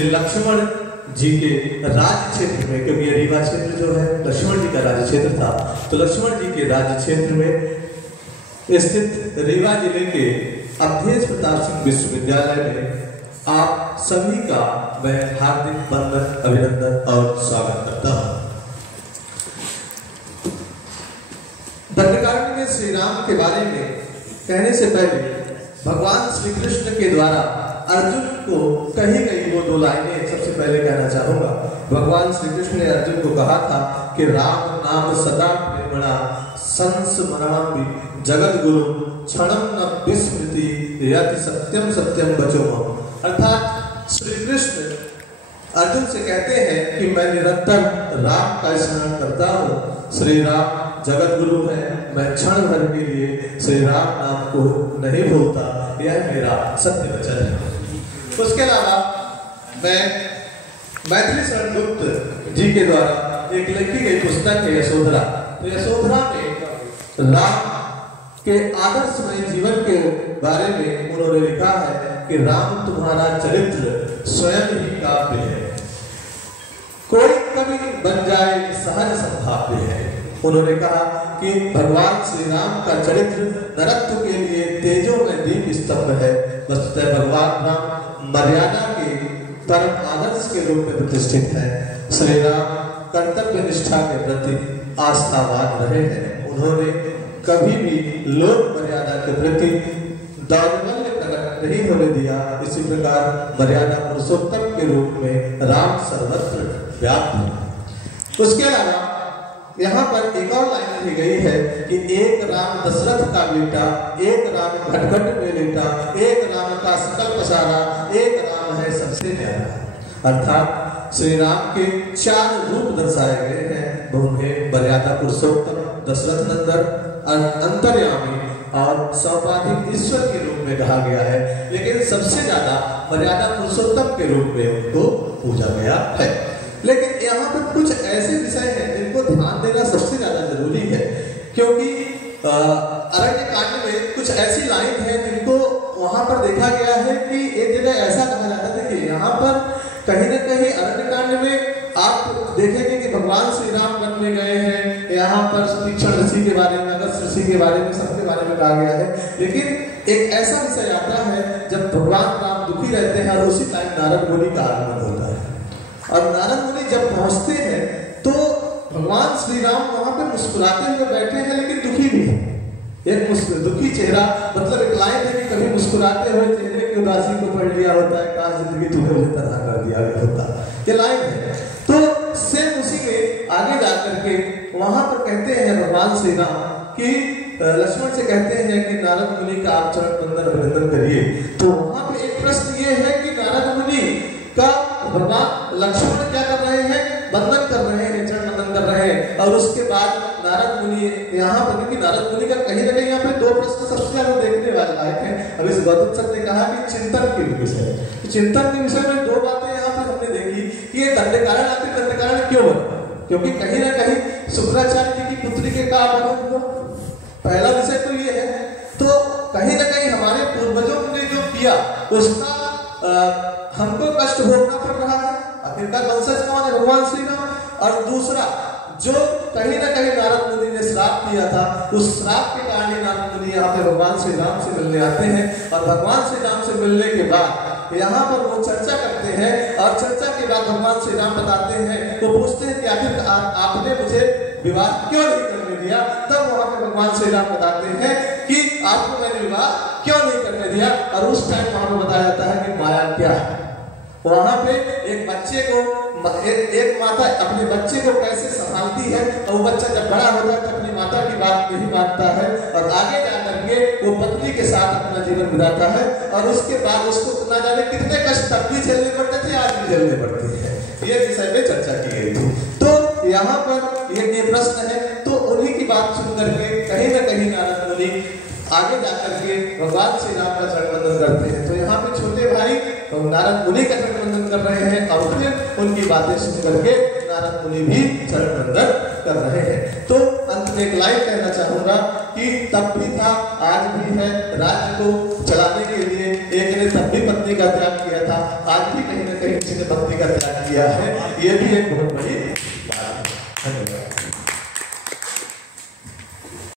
श्री लक्ष्मण जी के राज्य क्षेत्र में, क्योंकि ये रीवा क्षेत्र जो है लक्ष्मण जी का राज्य क्षेत्र था, तो लक्ष्मण जी के राज्य क्षेत्र में स्थित रीवा जिले के अवधेश प्रताप सिंह विश्वविद्यालय में आप सभी का मैं हार्दिक वंदन, अभिनंदन और स्वागत करता हूं। दंडकारण्य में श्री राम के बारे में कहने से पहले भगवान श्री कृष्ण के द्वारा अर्जुन को कही गई वो 2 लाइनें सबसे पहले कहना चाहूंगा। भगवान श्री कृष्ण ने अर्जुन को कहा था कि राम नाम सदा प्रेमणा संस्मरणं जगत गुरु क्षणं न विस्मृति यति सत्यम सत्यम बचो। अर्थात श्री कृष्ण अर्जुन से कहते हैं कि मैं निरंतर राम का स्मरण करता हूँ। श्री राम जगत गुरु है, मैं क्षण भर के लिए श्री राम नाम को नहीं भूलता, यह मेरा सत्य वचन है। उसके अलावा मैं मैथिली शरण गुप्त जी के द्वारा एक लिखी गई पुस्तक है यशोधरा। तो यशोधरा में राम के आदर्शमय जीवन के बारे में उन्होंने लिखा है कि राम तुम्हारा चरित्र स्वयं ही काव्य है, कोई कवि बन जाए सहज संभाव्य है। उन्होंने कहा कि भगवान श्री राम का चरित्र नरत्व के लिए तेजों में दीप स्तंभ है। वस्तुतः भगवान राम मर्यादा के परम आदर्श के रूप में प्रतिष्ठित है। श्री राम कर्तव्य निष्ठा के प्रति आस्थावान रहे हैं। उन्होंने कभी भी लोक मर्यादा के प्रति दौर्बल्य प्रकट नहीं होने दिया। इसी प्रकार मर्यादा पुरुषोत्तम के रूप में राम सर्वत्र व्याप्त है। उसके अलावा यहाँ पर एक और लाइन दी गई है कि एक राम दशरथ का बेटा, एक राम घटघट में लेटा, एक राम का सकल पसारा, एक राम है सबसे न्यारा। अर्थात श्री राम के 4 रूप दर्शाए गए हैं। उन्हें मर्यादा पुरुषोत्तम, दशरथ नंदन, अंतर्यामी और सौपाधिक ईश्वर के रूप में कहा गया है, लेकिन सबसे ज्यादा मर्यादा पुरुषोत्तम के रूप में उनको पूजा गया है। लेकिन यहाँ पर कुछ ऐसे विषय हैं जिनको ध्यान देना सबसे ज्यादा जरूरी है, क्योंकि अरण्य कांड में कुछ ऐसी लाइन है जिनको वहां पर देखा गया है कि एक जगह ऐसा कहा जाता था कि यहाँ पर कहीं ना कहीं अरण्य कांड में आप देखेंगे कि भगवान श्री राम वन में गए हैं। यहाँ पर तीक्ष्ण ऋषि के बारे में, अगस्त्य ऋषि के बारे में, सबके बारे में कहा गया है। लेकिन एक ऐसा विषय आता है जब भगवान राम दुखी रहते हैं और उसी टाइम नारद मुनि का आगमन होता है। और नारद मुनि जब पहुंचते हैं तो भगवान श्री राम वहां पे मुस्कुराते हुए बैठे हैं, लेकिन दुखी भी है। एक दुखी चेहरा, मतलब एक लाइन है कि कभी मुस्कुराते हुए चेहरे की उदासी को पढ़ लिया होता है, काश जिंदगी तुम्हें मुझे तरह कर दिया होता, ये लाइन है। तो सेम उसी में आगे जाकर के वहां पर कहते हैं भगवान श्री राम कि लक्ष्मण से कहते हैं कि नारद मुनि का आप चरण वंदन अभिनंदन करिए। तो वहां पे एक प्रश्न ये है कि नारद मुनि का भगवान लक्ष्मण क्या कर रहे हैं? वंदन कर रहे हैं, चरण वंदन कर रहे हैं। और उसके बाद नारद मुनि यहाँ पर, क्योंकि नारद मुनि का कहीं ना कहीं यहाँ पे 2 प्रश्न सबसे ज्यादा देखने वाले आए हैं। अभी गौतम सर ने कहा कि चिंतन के विषय, चिंतन के विषय में 2 बातें यहाँ पर हमने देखी कि ये दंडकारण्य आखिर दंडकारण्य क्यों बना, क्योंकि कहीं ना कहीं शुक्राचार्य जी की पुत्री के का आगमन हुआ, पहला विषय तो ये है। तो कहीं ना कहीं हमारे पूर्वजों ने जो किया उसका हमको कष्ट भोगना पड़ रहा है। आखिरकार वंशज कौन है? भगवान श्री राम। और दूसरा, जो कहीं ना कहीं नारद मुनि ने श्राप दिया था, उस श्राप के कारण नारद मुनि यहाँ पे भगवान श्री राम से मिलने आते हैं। और भगवान श्री राम से मिलने के बाद यहाँ पर वो चर्चा करते हैं, और चर्चा के बाद भगवान श्री राम बताते हैं, वो पूछते हैं कि आखिर आपने मुझे विवाह क्यों नहीं करने दिया? तब वहां पे भगवान श्री राम बताते हैं कि आपको मैंने विवाह क्यों नहीं करने दिया। और उस टाइम वहां पे बताया जाता है कि माया क्या है। वहां पे एक बच्चे को, एक माता अपने बच्चे को कैसे संभालती है, और वो बच्चा जब बड़ा होता है तो अपनी माता की बात नहीं मानता है, और आगे जाकर के वो पत्नी के साथ अपना जीवन बिताता है। और उसके बाद उसको ना जाने कितने कष्ट तब भी झेलने पड़ते थे, आज भी झेलने पड़ते हैं। ये विषय में चर्चा की गई थी। तो यहाँ पर ये प्रश्न है, तो उन्हीं की बात सुन करके कहीं ना कहीं नारद मुनि आगे जाकर के भगवान श्री राम का चरण वंदन करते हैं। तो यहाँ पे छोटे भाई नारद मुनि का चरण वंदन कर रहे हैं, और फिर उनकी बातें सुन करके नारद मुनि भी चरण वंदन कर रहे हैं। तो अंत में एक लाइन कहना चाहूंगा कि तब भी था, आज भी है। राज्य को चलाने के लिए एक ने तब भी पत्नी का त्याग किया था, आज भी कहीं ना कहीं किसी ने पत्नी का त्याग किया है। ये भी एक बहुत बड़ी